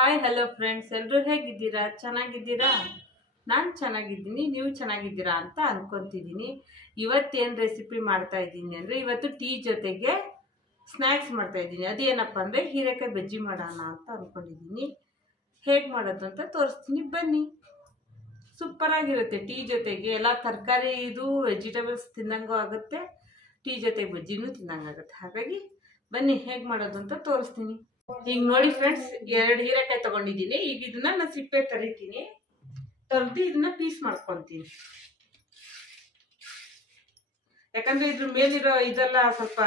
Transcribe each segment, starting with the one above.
Hi hello friends, ಎಲ್ಲರೂ ಹೇಗಿದ್ದೀರಾ? ಚೆನ್ನಾಗಿದ್ದೀರಾ? ನಾನು ಚೆನ್ನಾಗಿದ್ದೀನಿ, ನೀವು ಚೆನ್ನಾಗಿದ್ದೀರಾ ಅಂತ ಅನ್ಕೊತಿದ್ದೀನಿ. ಇವತ್ತೇನು ರೆಸಿಪಿ ಮಾಡ್ತಾ ಇದ್ದೀನಿ ಅಂದರೆ, ಇವತ್ತು ಟೀ ಜೊತೆಗೆ ಸ್ನ್ಯಾಕ್ಸ್ ಮಾಡ್ತಾ ಇದ್ದೀನಿ. ಅದೇನಪ್ಪ ಅಂದರೆ ಹೀರೆಕಾಯಿ ಬಜ್ಜಿ ಮಾಡೋಣ ಅಂತ ಅಂದ್ಕೊಂಡಿದ್ದೀನಿ. ಹೇಗೆ ಮಾಡೋದು ಅಂತ ತೋರಿಸ್ತೀನಿ, ಬನ್ನಿ. ಸೂಪರಾಗಿರುತ್ತೆ. ಟೀ ಜೊತೆಗೆ ಎಲ್ಲ ತರಕಾರಿ ಇದು ವೆಜಿಟೇಬಲ್ಸ್ ತಿನ್ನಂಗೂ ಆಗುತ್ತೆ, ಟೀ ಜೊತೆಗೆ ಬಜ್ಜಿನೂ ತಿನ್ನಂಗಾಗುತ್ತೆ. ಹಾಗಾಗಿ ಬನ್ನಿ ಹೇಗೆ ಮಾಡೋದು ಅಂತ ತೋರಿಸ್ತೀನಿ. ಈಗ ನೋಡಿ ಫ್ರೆಂಡ್ಸ್, 2 ಹೀರೆಕಾಯಿ ತಗೊಂಡಿದ್ದೀನಿ. ಈಗ ಇದನ್ನ ನಾನು ಸಿಪ್ಪೆ ತರಿತೀನಿ, ತೊಳೆದು ಇದನ್ನ ಪೀಸ್ ಮಾಡ್ಕೊತೀನಿ. ಯಾಕಂದ್ರೆ ಇದ್ರ ಮೇಲಿರೋ ಇದೆಲ್ಲ ಸ್ವಲ್ಪ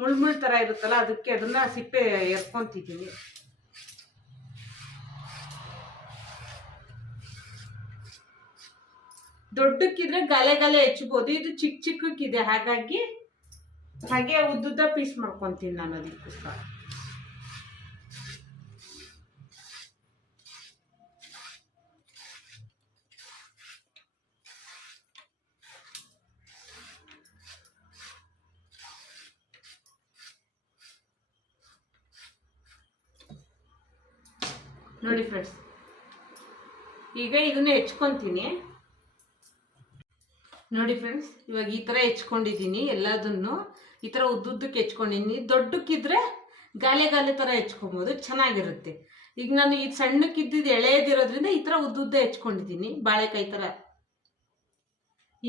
ಮುಳ್ಳು ತರ ಇರುತ್ತಲ್ಲ, ಅದಕ್ಕೆ ಅದನ್ನ ಸಿಪ್ಪೆ ಎರ್ಕೊಂತಿದ್ದೀನಿ. ದೊಡ್ಡಕ್ಕಿದ್ರೆ ಗಲೆ ಹೆಚ್ಚಬಹುದು, ಇದು ಚಿಕ್ಕ ಚಿಕ್ಕಕ್ಕಿದೆ, ಹಾಗಾಗಿ ಹಾಗೆ ಉದ್ದುದ್ದ ಪೀಸ್ ಮಾಡ್ಕೊತೀನಿ ನಾನು ಅದಕ್ಕೋಸ್ಕರ. ನೋಡಿ ಫ್ರೆಂಡ್ಸ್, ಈಗ ಇದನ್ನ ಹೆಚ್ಕೊಂತೀನಿ. ನೋಡಿ ಫ್ರೆಂಡ್ಸ್, ಇವಾಗ ಈ ಥರ ಹೆಚ್ಕೊಂಡಿದ್ದೀನಿ. ಎಲ್ಲದನ್ನು ಈ ಥರ ಉದ್ದುದ್ದಕ್ಕೆ ಹೆಚ್ಕೊಂಡಿದ್ದೀನಿ. ದೊಡ್ಡಕ್ಕಿದ್ರೆ ಗಾಲೆ ಥರ ಹೆಚ್ಕೊಬೋದು, ಚೆನ್ನಾಗಿರುತ್ತೆ. ಈಗ ನಾನು ಇದು ಸಣ್ಣಕ್ಕಿದ್ದಿದ್ದು ಎಳೆಯದಿರೋದ್ರಿಂದ ಈ ಥರ ಉದ್ದುದ್ದ ಹೆಚ್ಕೊಂಡಿದ್ದೀನಿ, ಬಾಳೆಕಾಯಿ ಥರ.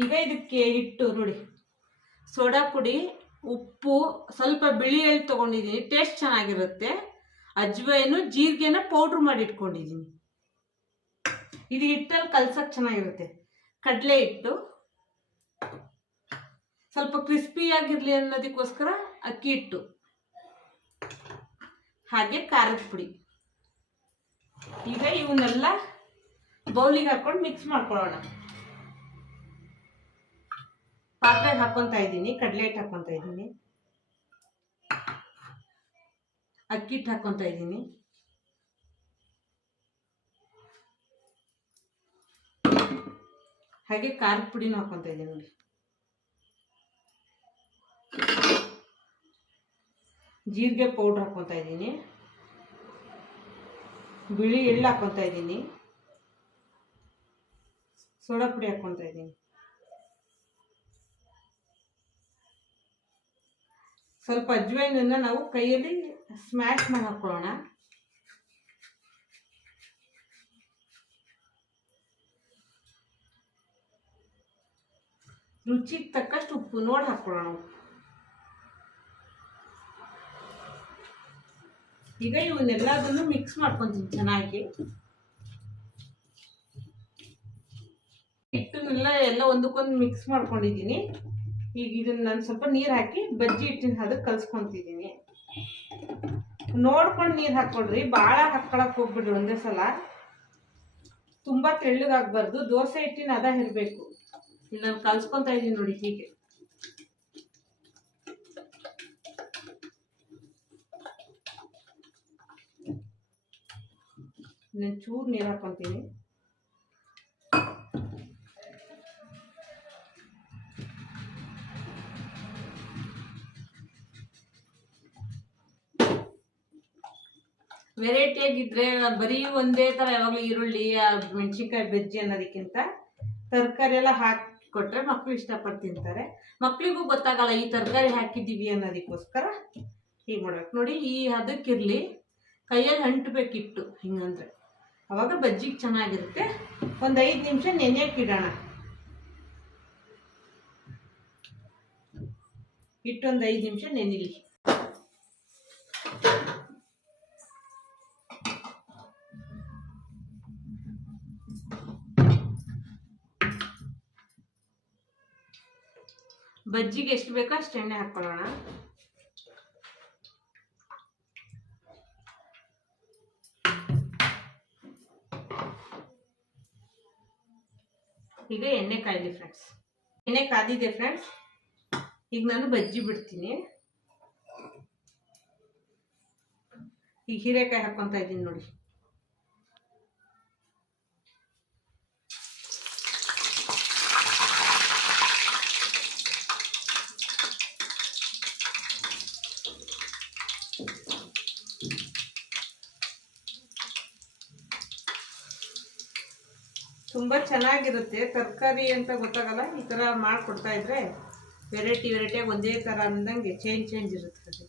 ಈಗ ಇದಕ್ಕೆ ಹಿಟ್ಟು ನೋಡಿ, ಸೋಡಾ ಪುಡಿ, ಉಪ್ಪು, ಸ್ವಲ್ಪ ಬಿಳಿ ಎಳ್ಳು ತೊಗೊಂಡಿದ್ದೀನಿ, ಟೇಸ್ಟ್ ಚೆನ್ನಾಗಿರುತ್ತೆ. ಅಜ್ವೈನು, ಜೀರಿಗೆನ ಪೌಡ್ರ್ ಮಾಡಿ ಇಟ್ಕೊಂಡಿದ್ದೀನಿ. ಇದು ಹಿಟ್ಟಲ್ಲಿ ಕಲ್ಸಕ್ಕೆ ಚೆನ್ನಾಗಿರುತ್ತೆ. ಕಡಲೆ ಹಿಟ್ಟು, ಸ್ವಲ್ಪ ಕ್ರಿಸ್ಪಿಯಾಗಿರಲಿ ಅನ್ನೋದಕ್ಕೋಸ್ಕರ ಅಕ್ಕಿ ಹಿಟ್ಟು, ಹಾಗೆ ಖಾರದ ಪುಡಿ. ಈಗ ಇವನ್ನೆಲ್ಲ ಬೌಲಿಗೆ ಹಾಕೊಂಡು ಮಿಕ್ಸ್ ಮಾಡ್ಕೊಳ್ಳೋಣ. ಪಾತ್ರೆಗೆ ಹಾಕೊತಾ ಇದ್ದೀನಿ, ಕಡಲೆ ಹಿಟ್ಟು ಹಾಕೊತಾ ಇದ್ದೀನಿ, ಅಕ್ಕಿ ಹಿಟ್ಟು ಹಾಕೊತಾ ಇದ್ದೀನಿ, ಹಾಗೆ ಖಾರದ ಪುಡಿನೂ ಹಾಕೊತಾ ಇದ್ದೀನಿ. ನೋಡಿ, ಜೀರಿಗೆ ಪೌಡ್ರ್ ಹಾಕೊತಾ ಇದ್ದೀನಿ, ಬಿಳಿ ಎಳ್ಳು ಹಾಕೊತಾ ಇದ್ದೀನಿ, ಸೋಡಾ ಪುಡಿ ಹಾಕೊತಾ ಇದ್ದೀನಿ, ಸ್ವಲ್ಪ ಅಜ್ವೈನನ್ನು ನಾವು ಕೈಯಲ್ಲಿ ಸ್ಮ್ಯಾಶ್ ಮಾಡಿ ಹಾಕೊಳ್ಳೋಣ. ರುಚಿಗೆ ತಕ್ಕಷ್ಟು ಉಪ್ಪು ನೋಡಿ ಹಾಕೊಳ್ಳೋಣ. ಈಗ ಇವನ್ನೆಲ್ಲದನ್ನು ಮಿಕ್ಸ್ ಮಾಡ್ಕೊತೀನಿ ಚೆನ್ನಾಗಿ. ಹಿಟ್ಟನ್ನೆಲ್ಲ ಎಲ್ಲ ಒಂದಕ್ಕೊಂದು ಮಿಕ್ಸ್ ಮಾಡ್ಕೊಂಡಿದ್ದೀನಿ. ಈಗ ಇದನ್ನ ನಾನು ಸ್ವಲ್ಪ ನೀರು ಹಾಕಿ ಬಜ್ಜಿ ಹಿಟ್ಟಿನ ಅದಕ್ಕೆ ಕಲ್ಸ್ಕೊತಿದ್ದೀನಿ. ನೋಡ್ಕೊಂಡು ನೀರು ಹಾಕ್ಕೊಳ್ರಿ, ಭಾಳ ಹಾಕ್ಕೊಳಕ್ ಹೋಗ್ಬಿಡ್ರಿ ಒಂದೇ ಸಲ. ತುಂಬ ತೆಳ್ಳಗಾಗಬಾರ್ದು, ದೋಸೆ ಹಿಟ್ಟಿನ ಅದ ಇರಬೇಕು. ಇಲ್ಲಿ ನಾನು ಕಲ್ಸ್ಕೊತಾ ಇದ್ದೀನಿ ನೋಡಿ, ಹೀಗೆ. ನಾನು ಚೂರು ನೀರು ಹಾಕ್ಕೊತೀನಿ. ವೆರೈಟಿಯಾಗಿದ್ರೆ ಬರೀ ಒಂದೇ ಥರ ಯಾವಾಗಲೂ ಈರುಳ್ಳಿ ಮೆಣಸಿನ್ಕಾಯಿ ಬಜ್ಜಿ ಅನ್ನೋದಕ್ಕಿಂತ ತರಕಾರಿ ಎಲ್ಲ ಹಾಕಿ ಕೊಟ್ಟರೆ ಮಕ್ಕಳು ಇಷ್ಟಪಟ್ಟು ತಿಂತಾರೆ. ಮಕ್ಕಳಿಗೂ ಗೊತ್ತಾಗಲ್ಲ ಈ ತರಕಾರಿ ಹಾಕಿದ್ದೀವಿ ಅನ್ನೋದಕ್ಕೋಸ್ಕರ ಹೀಗೆ ಮಾಡ್ಬೇಕು. ನೋಡಿ, ಈ ಹದಕ್ಕಿರಲಿ, ಕೈಯಲ್ಲಿ ಅಂಟಬೇಕಿಟ್ಟು ಹಿಂಗಂದ್ರೆ ಅವಾಗ ಬಜ್ಜಿಗೆ ಚೆನ್ನಾಗಿರುತ್ತೆ. ಒಂದು 5 ನಿಮಿಷ ನೆನೆಯಕ್ಕೆ ಇಡೋಣ. ಹಿಟ್ಟೊಂದು 5 ನಿಮಿಷ ನೆನಿಲಿ. ಬಜ್ಜಿಗೆ ಎಷ್ಟು ಬೇಕೋ ಅಷ್ಟು ಎಣ್ಣೆ ಹಾಕೊಳ್ಳೋಣ. ಈಗ ಎಣ್ಣೆ ಕಾಯ್ಲಿ ಫ್ರೆಂಡ್ಸ್. ಎಣ್ಣೆ ಕಾದಿದೆ ಫ್ರೆಂಡ್ಸ್. ಈಗ ನಾನು ಬಜ್ಜಿ ಬಿಡ್ತೀನಿ. ಈಗ ಹೀರೆಕಾಯಿ ಹಾಕ್ಕೊತಾ ಇದ್ದೀನಿ ನೋಡಿ. ತುಂಬ ಚೆನ್ನಾಗಿರುತ್ತೆ. ತರಕಾರಿ ಅಂತ ಗೊತ್ತಾಗಲ್ಲ, ಈ ಥರ ಮಾಡಿಕೊಡ್ತಾ ಇದ್ರೆ ವೆರೈಟಿಯಾಗಿ ಒಂದೇ ಥರ ಅಂದಂಗೆ ಚೇಂಜ್ ಇರುತ್ತೆ ಅದು.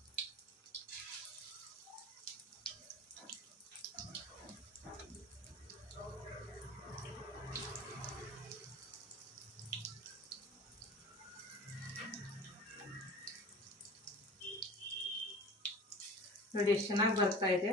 ನೋಡಿ ಎಷ್ಟು ಚೆನ್ನಾಗಿ ಬರ್ತಾ ಇದೆ.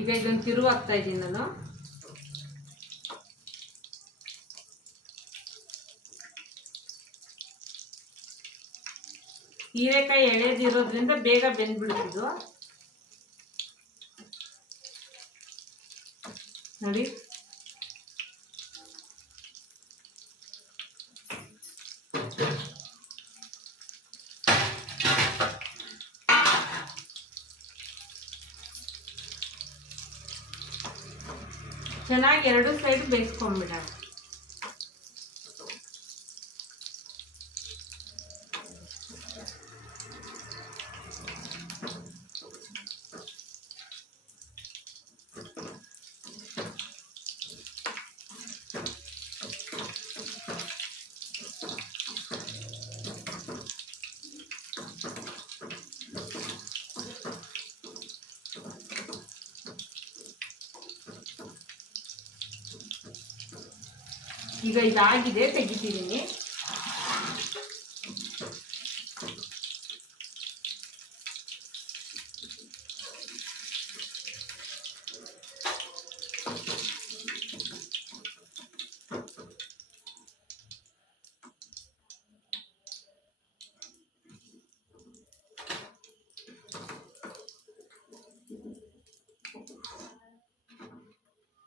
ಈಗ ಇದೊಂದು ತಿರುವು ಹಾಕ್ತಾ ಇದ್ದೀನಿ ನಾನು. ಹೀರೆಕಾಯಿ ಎಳೆದಿರೋದ್ರಿಂದ ಬೇಗ ಬೆಂದ್ಬಿಡ್ತಿದ್ದು ನೋಡಿ. ಚೆನ್ನಾಗಿ ಎರಡು ಸೈಡ್ ಬೇಯಿಸ್ಕೊಂಡ್ಬಿಡೋಣ. ಈಗ ಇದಾಗಿದೆ, ತೆಗಿತಿದ್ದೀನಿ.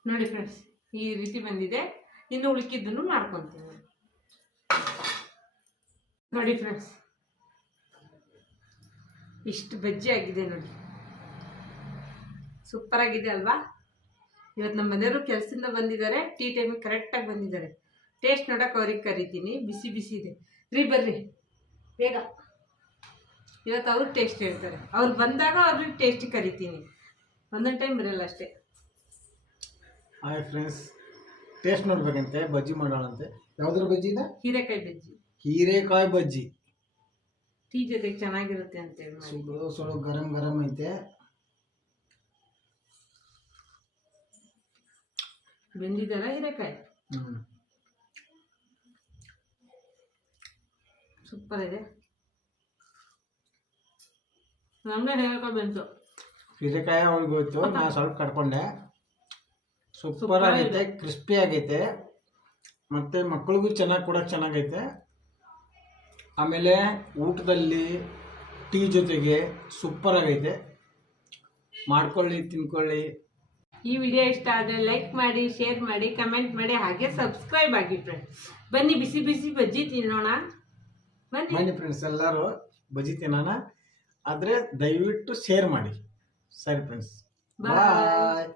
ನೋಡಿ ಫ್ರೆಂಡ್ಸ್, ಈ ರೀತಿ ಬಂದಿದೆ. ಇನ್ನು ಉಳಿಕಿದ್ದನ್ನು ಮಾಡ್ಕೊತೀನಿ. ನೋಡಿ ಫ್ರೆಂಡ್ಸ್, ಇಷ್ಟು ಬಜ್ಜಿ ಆಗಿದೆ ನೋಡಿ, ಸೂಪರ್ ಆಗಿದೆ ಅಲ್ವಾ? ಇವತ್ತು ನಮ್ಮ ಮನೆಯವರು ಕೆಲಸದಿಂದ ಬಂದಿದ್ದಾರೆ, ಟೀ ಟೈಮಿಗೆ ಕರೆಕ್ಟಾಗಿ ಬಂದಿದ್ದಾರೆ. ಟೇಸ್ಟ್ ನೋಡೋಕೆ ಅವ್ರಿಗೆ ಕರಿತೀನಿ. ಬಿಸಿ ಬಿಸಿ ಇದೆ ರೀ, ಬರ್ರಿ ಬೇಗ. ಇವತ್ತು ಅವ್ರು ಟೇಸ್ಟ್ ಹೇಳ್ತಾರೆ. ಅವ್ರು ಬಂದಾಗ ಅವ್ರಿಗೆ ಟೇಸ್ಟಿಗೆ ಕರಿತೀನಿ, ಒಂದೊಂದು ಟೈಮ್ ಬರಲ್ಲ ಅಷ್ಟೇ. ಹಾಯ್ ಫ್ರೆಂಡ್ಸ್, ಟೇಸ್ಟ್ ನೋಡ್ಬೇಕಂತೆ ಬಜ್ಜಿ ಮಾಡೋಣಂತೆ. ಯಾವ್ದ್ರ ಬಜ್ಜಿ ಇದೆ? ಹೀರೆಕಾಯಿ ಬಜ್ಜಿ. ಹೀರೆಕಾಯಿ ಬಜ್ಜಿ ಟೀ ಜೊತೆಗೆ ಚೆನ್ನಾಗಿರುತ್ತೆ ಅಂತೇಳಿ ಸುಡು ಗರಂ ಗರಂ ಐತೆ. ಬೆಂದಿದಲ್ಲ ಹೀರೆಕಾಯಿ, ಸೂಪರ್ ಇದೆ. ನಮ್ಮನೆ ಹೀರೆಕಾಯಿ ಬಂತು. ಹೀರೆಕಾಯಿ ಅವ್ರಿಗೆ ಹೋಯ್ತು, ನಾನು ಸ್ವಲ್ಪ ಕಟ್ಕೊಂಡೆ. ಸೂಪರ್ ಆಗೈತೆ, ಕ್ರಿಸ್ಪಿ ಆಗೈತೆ, ಮತ್ತು ಮಕ್ಕಳಿಗೂ ಚೆನ್ನಾಗಿ ಕೊಡೋಕೆ ಚೆನ್ನಾಗೈತೆ. ಆಮೇಲೆ ಊಟದಲ್ಲಿ ಟೀ ಜೊತೆಗೆ ಸೂಪರ್ ಆಗೈತೆ. ಮಾಡ್ಕೊಳ್ಳಿ, ತಿನ್ಕೊಳ್ಳಿ. ಈ ವಿಡಿಯೋ ಇಷ್ಟ ಆದರೆ ಲೈಕ್ ಮಾಡಿ, ಶೇರ್ ಮಾಡಿ, ಕಮೆಂಟ್ ಮಾಡಿ, ಹಾಗೆ ಸಬ್ಸ್ಕ್ರೈಬ್ ಆಗಿ ಫ್ರೆಂಡ್ಸ್. ಬನ್ನಿ ಬಿಸಿ ಬಿಸಿ ಬಜ್ಜಿ ತಿನ್ನೋಣ. ಬನ್ನಿ ಫ್ರೆಂಡ್ಸ್, ಎಲ್ಲರೂ ಬಜ್ಜಿ ತಿನ್ನೋಣ. ಆದರೆ ದಯವಿಟ್ಟು ಶೇರ್ ಮಾಡಿ. ಸರಿ ಫ್ರೆಂಡ್ಸ್, ಬಾಯ್.